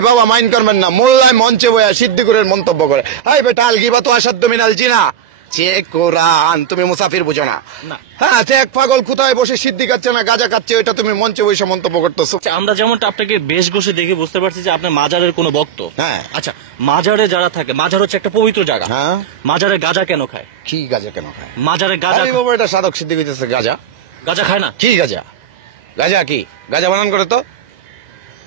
মোল্লায় বাবা মাইন্ড করবেন না, মোল্লায় মঞ্চে বয়া সিদ্দিকুরের মন্তব্য করে, হাই বেটা আল গিবাতু আসাদ্দু মিনাল জিনা। চেক কোরআন, তুমি মুসাফির বুঝো না। হ্যাঁ, এক পাগল কোথায় বসে সিদ্ধি খাচ্ছে না গাঁজা খাচ্ছে, ওইটা তুমি মঞ্চে বসে মন্তব্য করতেছো। আমরা যেমনটা আপনাকে বেশ ঘষে দেখে বুঝতে পারছি যে আপনি মাজারের কোনো ভক্ত। হ্যাঁ। আচ্ছা, মাজারে যারা থাকে, মাজার হচ্ছে একটা পবিত্র জায়গা, হ্যাঁ, মাজারে গাঁজা কেন খায়? কি গাঁজা কেন খায়? মাজারে গাঁজা, বাবা এটা সাধক সিদ্ধি হইতেছে, গাঁজা গাঁজা খায় না? কি গাঁজা? গাঁজা কি? গাঁজা বানান করে তো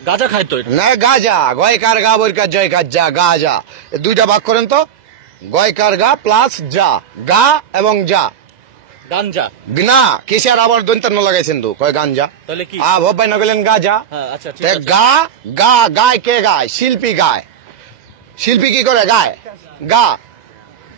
গাঁজা খায় তো না। গাঁজা গয়কার গা বৈকার জয় গাজা, গাঁজা দুইটা ভাগ করেন তো, গয়কার গা প্লাস যা, গা এবং যা, গাঞ্জা না কিসের আবার দন্তান্ন লাগাইছেন তো, কয় গাঞ্জা, তাহলে কি ভাই না গেলেন গাঁজা। আচ্ছা, গা গা গায় কে গায়? শিল্পী গায়। শিল্পী কি করে? গায় গা।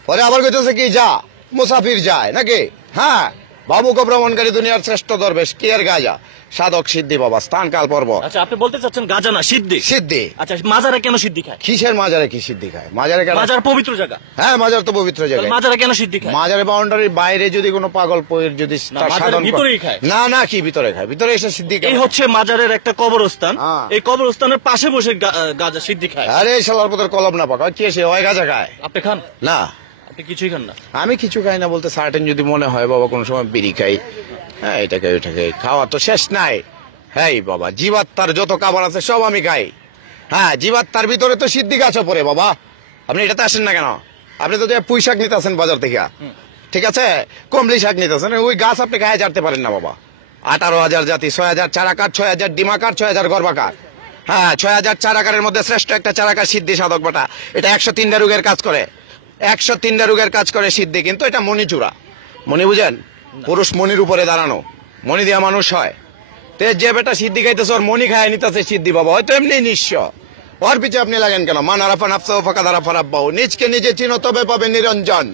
পরে আবার কইতেছে কি যা, মুসাফির যায় নাকি? হ্যাঁ, বাবুক ভ্রমণকারী দুনিয়ার শ্রেষ্ঠ দরবেশ, কি এর গাজা? সাধক সিদ্ধি বাবা, স্থান কাল পর্ব। আচ্ছা, আপনি বলতে চাচ্ছেন গাঁজা না সিদ্ধি? সিদ্ধি। আচ্ছা, মাজারে কেন সিদ্ধি খায়? কিসের মাজারে কি সিদ্ধি খায়? মাজারে কেন? মাজার পবিত্র জায়গা। হ্যাঁ, মাজার তো পবিত্র জায়গা। মাজারে কেন সিদ্ধি খায়? মাজারে বাউন্ডারির বাইরে যদি কোনো পাগল পয়ের যদি সাধন ভিতরেই খায়। না না, কি ভিতরে খায়? ভিতরে এসে সিদ্ধি খায়। এই হচ্ছে মাজারের একটা কবরস্থান, এই কবরস্থানের পাশে বসে গাঁজা সিদ্ধি খায়। আরে শালার পথের কলম না পাকা, কি এসে হয় গাঁজা খায়? আপনি খান না? আপনি কিছুই খান না? আমি কিছু খাই না বলতে সার্টেন যদি মনে হয় বাবা, কোন সময় বিড়ি খাই, হ্যাঁ এটা খাই ওইটা খাই, খাওয়া তো শেষ নাই। হ্যাঁ বাবা, জীবাত্মার যত খাবার আছে সব আমি খাই। হ্যাঁ, জীবাত্মার ভিতরে তো সিদ্ধি গাছও পড়ে বাবা। আপনি এটাতে আসেন না কেন? আপনি তো পুঁই শাক নিতে আসেন বাজার থেকে, ঠিক আছে, কমলি শাক নিতে আসেন, ওই গাছ আপনি খায় জানতে পারেন না বাবা। 18,000 জাতি, 6,000 চারাকার, 6,000 ডিমাকার, 6,000 গর্বাকার। হ্যাঁ, 6,000 চারাকারের মধ্যে শ্রেষ্ঠ একটা চারাকার সিদ্ধি সাধক বেটা। এটা 103টা রোগের কাজ করে, 103টা রোগের কাজ করে সিদ্ধি। কিন্তু এটা মণি চূড়া, মণি বুঝেন? পুরুষ মণির উপরে দাঁড়ানো, মণি দিয়া মানুষ হয়। তে যে বেটা সিদ্ধি খাইতেছে ওর মণি খায় নিতেছে সিদ্ধি বাবা, হয়তো এমনি নিঃস্ব, ওর পিছিয়ে আপনি লাগেন কেন? মান আরাফা নাফসাহু ফাকাদ আরাফা রাব্বাহু, নিজকে নিজে চিনো তবে পাবে নিরঞ্জন।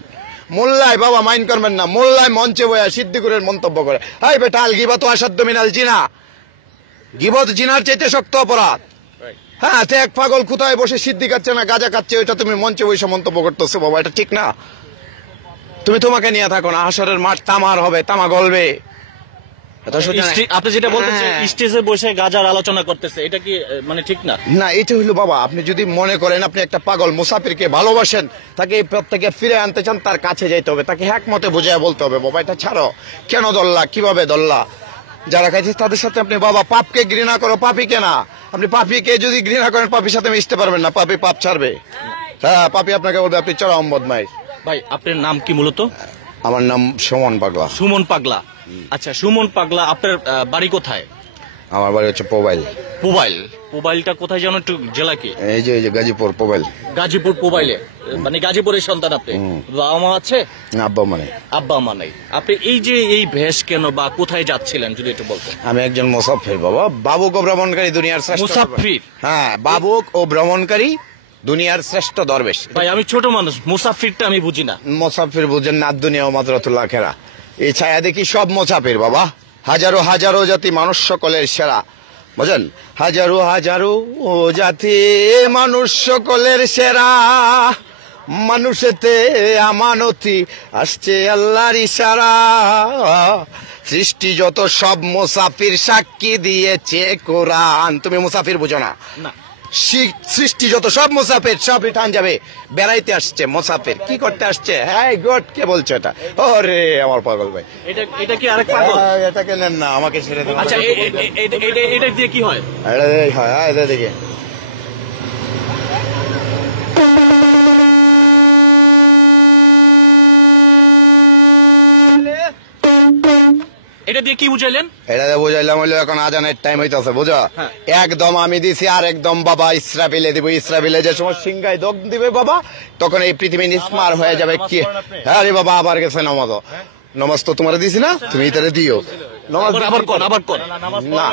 মোল্লায় বাবা মাইন্ড করবেন না, মোল্লায় মঞ্চে বয়া সিদ্দিকুরের মন্তব্য করে, হাই বেটা আল গিবাতু আসাদ্দু মিনাল জিনা। গিবত জিনার চাইতে শক্ত অপরাধ। হ্যাঁ, এক পাগল কোথায় বসে সিদ্ধি খাচ্ছে না গাঁজা খাচ্ছে, ওইটা তুমি মঞ্চে বসে মন্তব্য করতেছো বাবা, এটা ঠিক না। তুমি তোমাকে নিয়ে থাকো না, হাসরের মাঠ তামার হবে, তামা গলবে। আপনি যেটা বলতেছেন স্টেজে বসে গাজার আলোচনা করতেছে, এটা কি মানে ঠিক না? না, এটা হইলো বাবা, আপনি যদি মনে করেন আপনি একটা পাগল মুসাফিরকে ভালোবাসেন, তাকে এই পথ থেকে ফিরে আনতে চান, তার কাছে যাইতে হবে, তাকে একমতে বুঝিয়ে বলতে হবে বাবা এটা ছাড়ো, কেন দল্লা, কিভাবে দল্লা। যারা খাইছে তাদের সাথে আপনি বাবা পাপকে ঘৃণা করো, পাপি কেনা। আপনি পাপিকে যদি ঘৃণা করেন, পাপির সাথে মিশতে পারবেন না, পাপি পাপ ছাড়বে। হ্যাঁ, পাপি আপনাকে বলবে আপনি চরম বদমাইশ। ভাই, আপনার নাম কি মূলত? আমার নাম সুমন পাগলা। সুমন পাগলা। আচ্ছা, সুমন পাগলা, আপনার বাড়ি কোথায়? আমার বাড়ি হচ্ছে পোবাইল। পোবাইল? পোবাইলটা কোথায় জানো একটু? জেলা কি? এই যে গাজীপুর পোবাইল। গাজীপুর পোবাইলে, মানে গাজীপুরের সন্তান আপনি? বাবা মা আছে? আব্বা মানে? আব্বা মা নাই। আপনি এই যে এই ভেষ কেন বা কোথায় যাচ্ছিলেন যদি একটু বলতেন? আমি একজন মুসাফির বাবা, বাবুক ও ভ্রমণকারী দুনিয়ার শ্রেষ্ঠ মুসাফির। হ্যাঁ, বাবুক ও ভ্রমণকারী দুনিয়ার শ্রেষ্ঠ দরবেশ। ভাই, আমি ছোট মানুষ, মুসাফিরটা আমি বুঝি না। মুসাফির বুঝেন না, দুনিয়া ও মাদরাতুল আখিরা। এই ছায়া দেখি সব মুসাফির বাবা, হাজারো হাজারো জাতি মানুষ সকলের সেরা, বুঝেন? হাজারো হাজারো ও জাতি মানুষ সকলের সেরা, মানুষেতে আমানতি আসছে আল্লাহর ইশারা। সৃষ্টি যত সব মুসাফির সাক্ষী দিয়েছে কোরআন। তুমি মুসাফির বুঝো না? সৃষ্টি যত সব মুসাফির সব রিটার্ন যাবে, বেড়াইতে আসছে মুসাফির, কি করতে আসছে? হ্যাঁ গড, কে বলছে এটা? ওরে আমার পাগল ভাই, এটা কি আরেক পাগল? এটাকে নেন না, আমাকে ছেড়ে দেন। আচ্ছা, এটা দিয়ে কি হয়? এটা দেখে এটা দিয়ে কি বুঝাইলেন? এটা বুঝাইলাম হইলো এখন আজানের টাইম হইতেছে, বুঝো? একদম আমি দিছি, আর একদম বাবা ইসরাফিলে দিব। ইসরাফিলে যে সময় সিংহায় দগ দিবে বাবা, তখন এই পৃথিবী নিস্মার হয়ে যাবে। কি হ্যাঁ রে বাবা, আবার গেছে নামাজ। নমাজ তো তোমার দিছি না, তুমি ইতারে দিও। আবার কোন না।